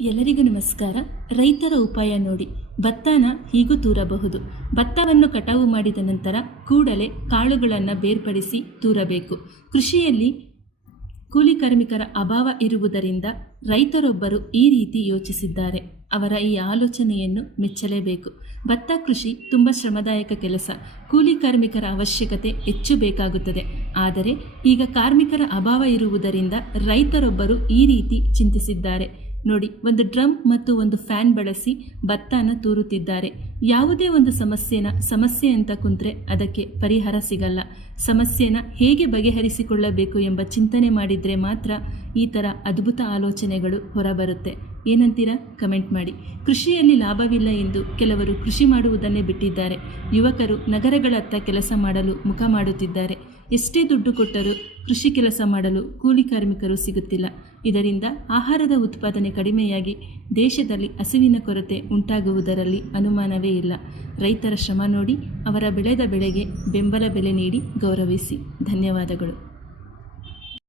ಎಲ್ಲರಿಗೂ ನಮಸ್ಕಾರ. ರೈತರ ಉಪಾಯ ನೋಡಿ. ಭತ್ತನ ಹೀಗೂ ತೂರಬಹುದು. ಭತ್ತವನ್ನು ಕಟಾವು ಮಾಡಿದ ನಂತರ ಕೂಡಲೇ ಕಾಳುಗಳನ್ನು ಬೇರ್ಪಡಿಸಿ ತೂರಬೇಕು. ಕೃಷಿಯಲ್ಲಿ ಕೂಲಿ ಕಾರ್ಮಿಕರ ಅಭಾವ ಇರುವುದರಿಂದ ರೈತರೊಬ್ಬರು ಈ ರೀತಿ ಯೋಚಿಸಿದ್ದಾರೆ. ಅವರ ಈ ಆಲೋಚನೆಯನ್ನು ಮೆಚ್ಚಲೇಬೇಕು. ಭತ್ತ ಕೃಷಿ ತುಂಬ ಶ್ರಮದಾಯಕ ಕೆಲಸ. ಕೂಲಿ ಕಾರ್ಮಿಕರ ಅವಶ್ಯಕತೆ ಹೆಚ್ಚು ಬೇಕಾಗುತ್ತದೆ. ಆದರೆ ಈಗ ಕಾರ್ಮಿಕರ ಅಭಾವ ಇರುವುದರಿಂದ ರೈತರೊಬ್ಬರು ಈ ರೀತಿ ಚಿಂತಿಸಿದ್ದಾರೆ. ನೋಡಿ, ಒಂದು ಡ್ರಮ್ ಮತ್ತು ಒಂದು ಫ್ಯಾನ್ ಬಳಸಿ ಭತ್ತನ ತೂರುತ್ತಿದ್ದಾರೆ. ಯಾವುದೇ ಒಂದು ಸಮಸ್ಯೆನ, ಸಮಸ್ಯೆ ಅಂತ ಕುಂತ್ರೆ ಅದಕ್ಕೆ ಪರಿಹಾರ ಸಿಗಲ್ಲ. ಸಮಸ್ಯೆನ ಹೇಗೆ ಬಗೆಹರಿಸಿಕೊಳ್ಳಬೇಕು ಎಂಬ ಚಿಂತನೆ ಮಾಡಿದರೆ ಮಾತ್ರ ಈ ಥರ ಅದ್ಭುತ ಆಲೋಚನೆಗಳು ಹೊರಬರುತ್ತೆ. ಏನಂತೀರಾ? ಕಮೆಂಟ್ ಮಾಡಿ. ಕೃಷಿಯಲ್ಲಿ ಲಾಭವಿಲ್ಲ ಎಂದು ಕೆಲವರು ಕೃಷಿ ಮಾಡುವುದನ್ನೇ ಬಿಟ್ಟಿದ್ದಾರೆ. ಯುವಕರು ನಗರಗಳತ್ತ ಕೆಲಸ ಮಾಡಲು ಮುಖ ಮಾಡುತ್ತಿದ್ದಾರೆ. ಎಷ್ಟೇ ದುಡ್ಡು ಕೊಟ್ಟರೂ ಕೃಷಿ ಕೆಲಸ ಮಾಡಲು ಕೂಲಿ ಕಾರ್ಮಿಕರು ಸಿಗುತ್ತಿಲ್ಲ. ಇದರಿಂದ ಆಹಾರದ ಉತ್ಪಾದನೆ ಕಡಿಮೆಯಾಗಿ ದೇಶದಲ್ಲಿ ಹಸಿವಿನ ಕೊರತೆ ಉಂಟಾಗುವುದರಲ್ಲಿ ಅನುಮಾನವೇ ಇಲ್ಲ. ರೈತರ ಶ್ರಮ ನೋಡಿ ಅವರ ಬೆಳೆದ ಬೆಳೆಗೆ ಬೆಂಬಲ ಬೆಲೆ ನೀಡಿ ಗೌರವಿಸಿ. ಧನ್ಯವಾದಗಳು.